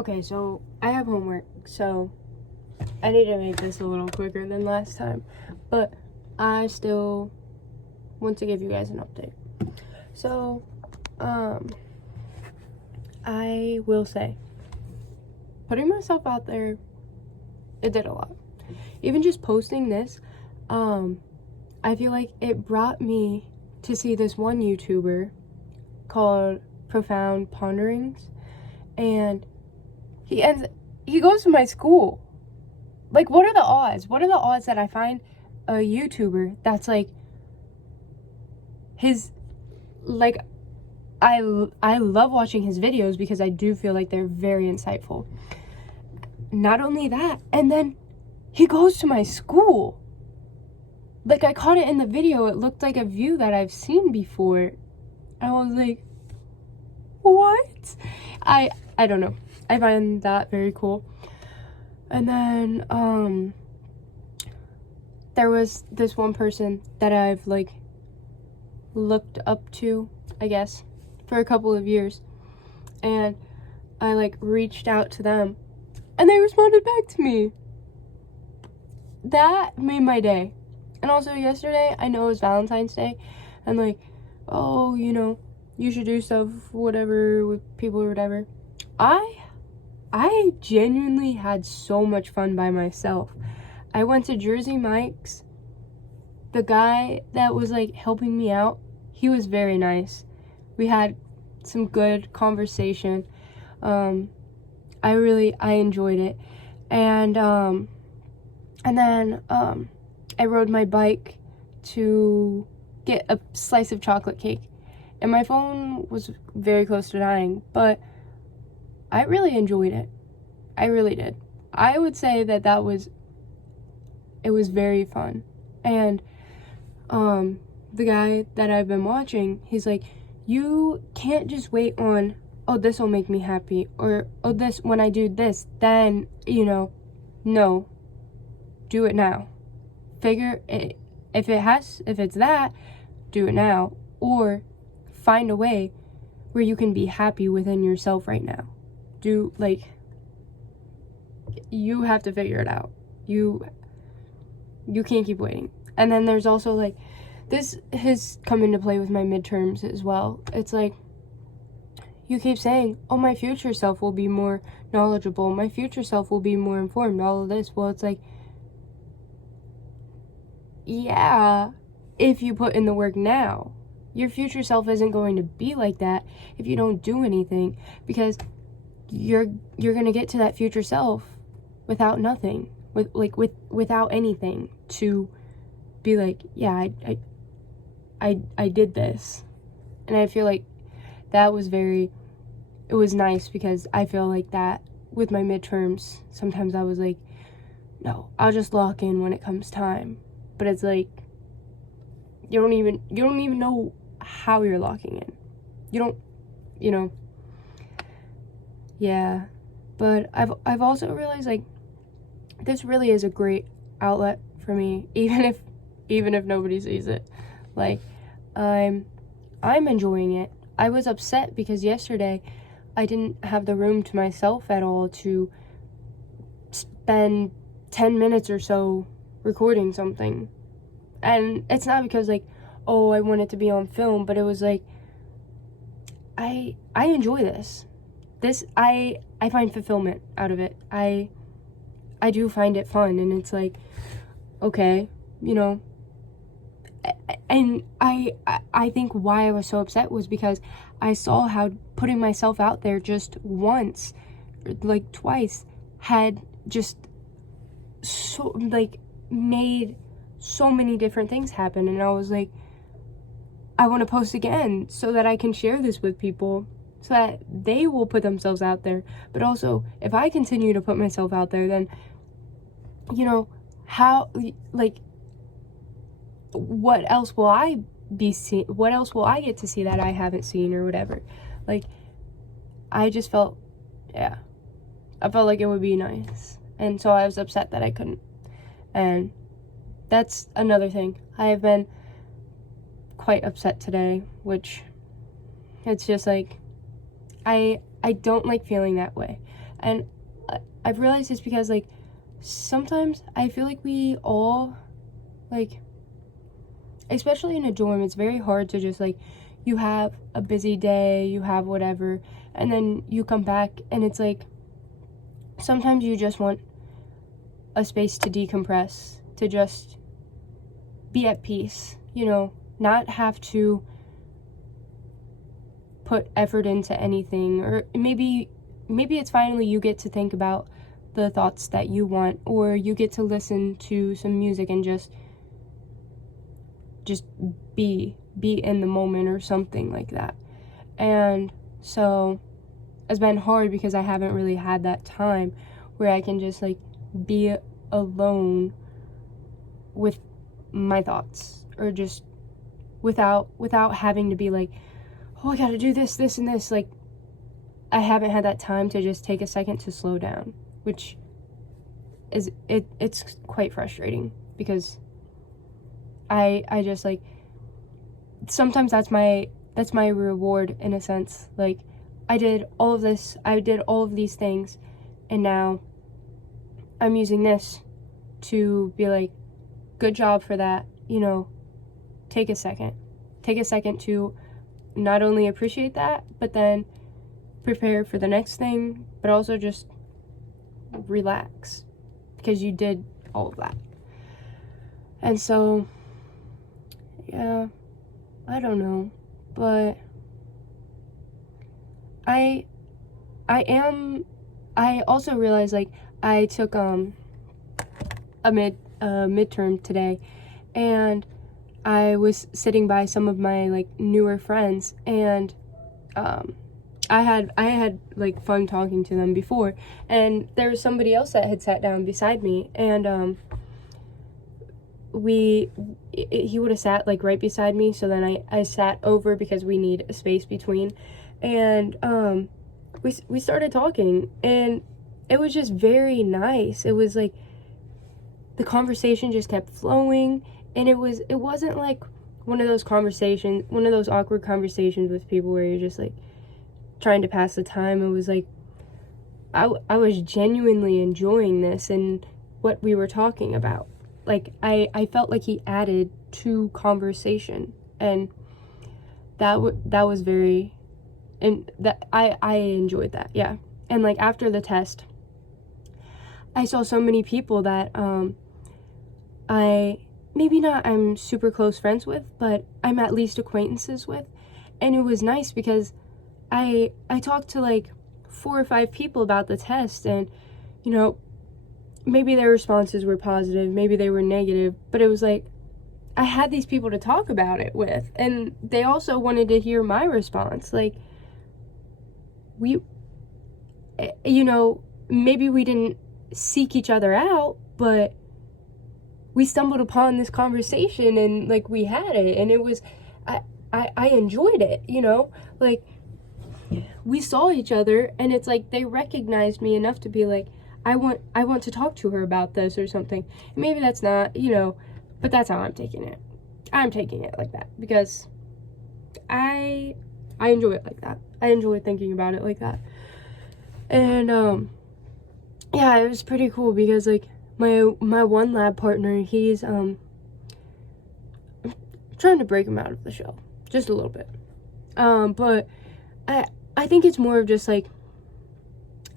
Okay, so I have homework, so I need to make this a little quicker than last time, but I still want to give you guys an update. So, I will say, putting myself out there, it did a lot. Even just posting this, I feel like it brought me to see this one YouTuber called Profound Ponderings, and he goes to my school. Like, what are the odds? What are the odds that I find a YouTuber that's like his, like, I love watching his videos because I do feel like they're very insightful. Not only that, and then he goes to my school. Like, I caught it in the video. It looked like a view that I've seen before. I was like, what? I don't know. I find that very cool. And then, there was this one person that I've, like, looked up to, I guess, for a couple of years. And I, like, reached out to them. And they responded back to me. That made my day. And also yesterday, I know it was Valentine's Day. And, like, oh, you know, you should do stuff, whatever, with people or whatever. I genuinely had so much fun by myself. I went to Jersey Mike's. The guy that was, like, helping me out, he was very nice. We had some good conversation. I enjoyed it. And then I rode my bike to get a slice of chocolate cake. And my phone was very close to dying, but I really enjoyed it. I really did. I would say that it was very fun. And the guy that I've been watching, he's like, you can't just wait on, oh, this will make me happy, or, oh, this, when I do this, then, you know, no, do it now. Figure it, if it's that, do it now, or find a way where you can be happy within yourself right now. You have to figure it out. You can't keep waiting. And then there's also, like, this has come into play with my midterms as well. It's like, you keep saying, oh, my future self will be more knowledgeable, my future self will be more informed, all of this. Well, it's like, yeah, if you put in the work now. Your future self isn't going to be like that if you don't do anything, because you're going to get to that future self without nothing, without anything to be like, yeah, I did this. And I feel like that was it was nice, because I feel like that with my midterms, sometimes I was like, no, I'll just lock in when it comes time. But it's like, you don't even know how you're locking in. You know. Yeah. But I've also realized, like, this really is a great outlet for me, even if nobody sees it. Like, I'm enjoying it. I was upset because yesterday I didn't have the room to myself at all to spend 10 minutes or so recording something. And it's not because, like, oh, I want it to be on film, but it was like, I enjoy this. I find fulfillment out of it. I do find it fun, and it's like, okay, you know. And I think why I was so upset was because I saw how putting myself out there just once, like twice, had just so, like, made so many different things happen. And I was like, I want to post again so that I can share this with people, so that they will put themselves out there. But also, if I continue to put myself out there, then, you know, how, like, what else will I be see? What else will I get to see that I haven't seen, or whatever? Like, I just felt, yeah, I felt like it would be nice. And so I was upset that I couldn't. And that's another thing. I have been quite upset today, which, it's just like, I don't like feeling that way. And I've realized it's because, like, sometimes I feel like we all, like, especially in a dorm, it's very hard to just, like, you have a busy day, you have whatever, and then you come back and it's like, sometimes you just want a space to decompress, to just be at peace, you know, not have to put effort into anything. Or maybe it's finally you get to think about the thoughts that you want, or you get to listen to some music and just be in the moment or something like that. And so it's been hard because I haven't really had that time where I can just, like, be alone with my thoughts, or just without having to be like, oh, I gotta do this, and this. Like, I haven't had that time to just take a second to slow down, which is, it's quite frustrating, because I just, like, sometimes that's my reward, in a sense. Like, I did all of this, I did all of these things, and now I'm using this to be like, good job for that, you know, take a second to not only appreciate that, but then prepare for the next thing, but also just relax, because you did all of that. And so, yeah, I don't know, but I also realized, like, I took a midterm today, and I was sitting by some of my, like, newer friends, and I had like fun talking to them before, and there was somebody else that had sat down beside me, and he would have sat, like, right beside me, so then I sat over because we need a space between, and we started talking, and it was just very nice. It was like the conversation just kept flowing, and it wasn't like one of those awkward conversations with people where you're just, like, trying to pass the time. It was like I was genuinely enjoying this and what we were talking about. Like, I felt like he added to conversation, and that was very, and that I enjoyed that, yeah. And, like, after the test, I saw so many people that I'm super close friends with, but I'm at least acquaintances with, and it was nice because I talked to, like, 4 or 5 people about the test, and, you know, maybe their responses were positive, maybe they were negative, but it was like, I had these people to talk about it with, and they also wanted to hear my response. Like, you know, maybe we didn't seek each other out, but we stumbled upon this conversation, and, like, we had it, and it was, I enjoyed it, you know, like, we saw each other, and it's like they recognized me enough to be like, I want to talk to her about this or something. And maybe that's not, you know, but that's how I'm taking it. I'm taking it like that because I enjoy it like that. I enjoy thinking about it like that. And yeah, it was pretty cool because, like, my one lab partner, he's I'm trying to break him out of the show just a little bit. But I think it's more of just, like,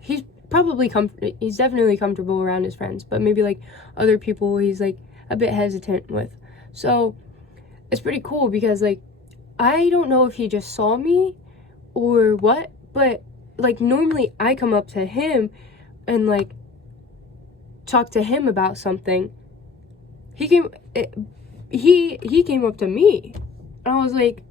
he's definitely comfortable around his friends, but maybe, like, other people he's, like, a bit hesitant with. So it's pretty cool because, like, I don't know if he just saw me or what, but, like, normally I come up to him and, like, talk to him about something. He came up to me, and I was like,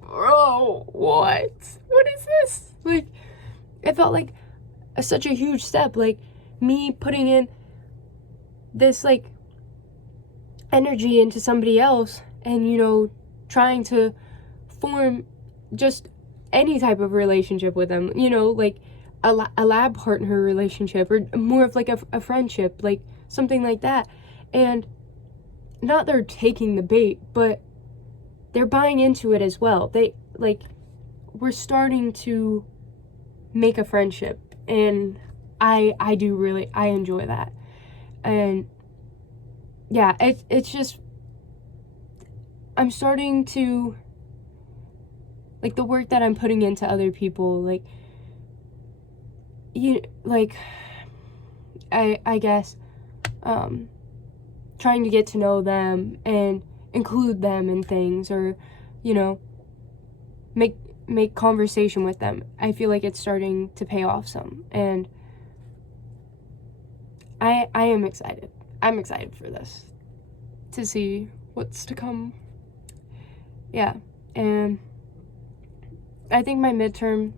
bro, what is this? Like, it felt like such a huge step, like, me putting in this, like, energy into somebody else, and, you know, trying to form just any type of relationship with them, you know, like a lab partner relationship, or more of, like, a friendship, like something like that. And not they're taking the bait, but they're buying into it as well. They, like, we're starting to make a friendship, and I enjoy that. And yeah, it's just, I'm starting to, like, the work that I'm putting into other people, like, I guess, trying to get to know them and include them in things, or, you know, make conversation with them. I feel like it's starting to pay off some, and I am excited. I'm excited for this, to see what's to come. Yeah, and I think my midterm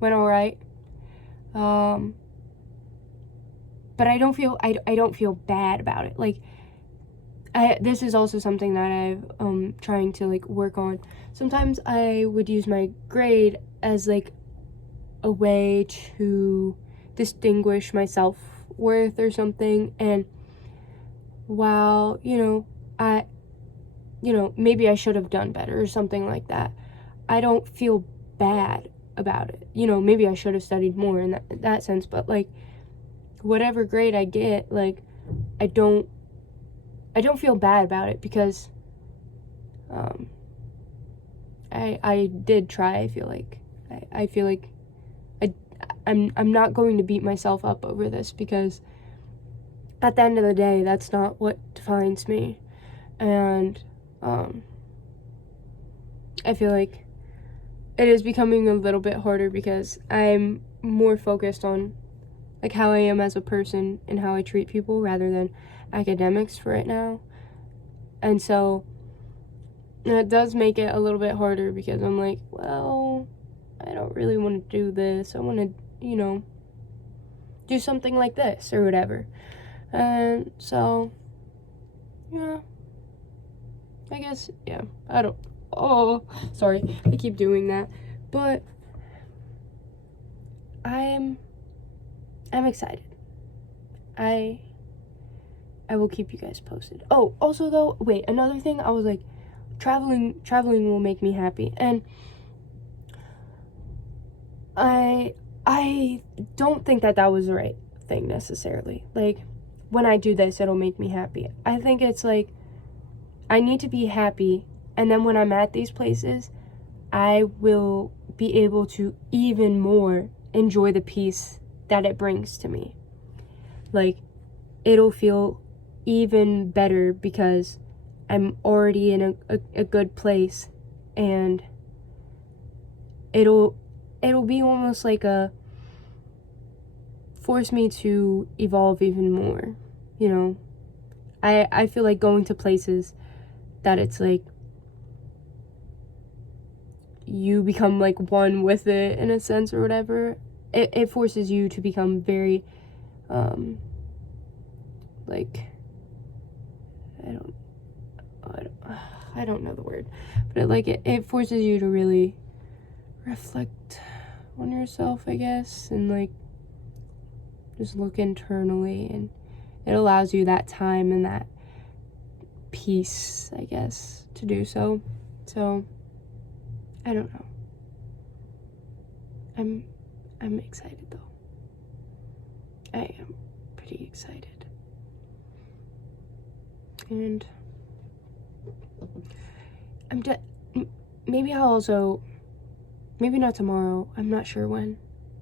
went alright. But I don't feel bad about it. Like, this is also something that I've trying to, like, work on. Sometimes I would use my grade as, like, a way to distinguish my self-worth or something, and while, maybe I should have done better or something like that, I don't feel bad about it. Maybe I should have studied more in that sense, but, like, whatever grade I get, like, I don't feel bad about it, because I did try. I feel like I'm not going to beat myself up over this, because at the end of the day, that's not what defines me. And I feel like it is becoming a little bit harder, because I'm more focused on, like, how I am as a person and how I treat people, rather than academics for right now. And so it does make it a little bit harder, because I'm like, well, I don't really want to do this. I want to, do something like this or whatever. And so, yeah, I guess, yeah, sorry, I keep doing that, but I'm excited. I will keep you guys posted. Oh, also though, wait, another thing, I was like, traveling will make me happy, and I don't think that was the right thing necessarily. Like, when I do this, it'll make me happy. I think it's like, I need to be happy, and then when I'm at these places, I will be able to even more enjoy the peace that it brings to me. Like, it'll feel even better, because I'm already in a good place, and it'll be almost like force me to evolve even more. I feel like going to places that it's like you become like one with it in a sense, or whatever. It forces you to become very like, I don't know the word, but it forces you to really reflect on yourself, I guess, and like just look internally, and it allows you that time and that peace, I guess, to do so. So I don't know. I'm excited though. I am pretty excited. And maybe I'll also, maybe not tomorrow, I'm not sure when,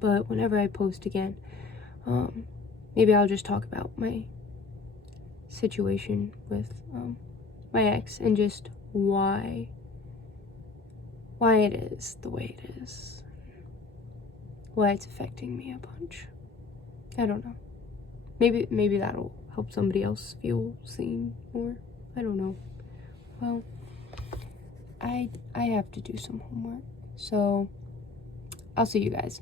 but whenever I post again, maybe I'll just talk about my situation with my ex, and just why it is the way it is, why it's affecting me a bunch. I don't know. Maybe that'll help somebody else feel seen, or I don't know. Well, I have to do some homework, so I'll see you guys.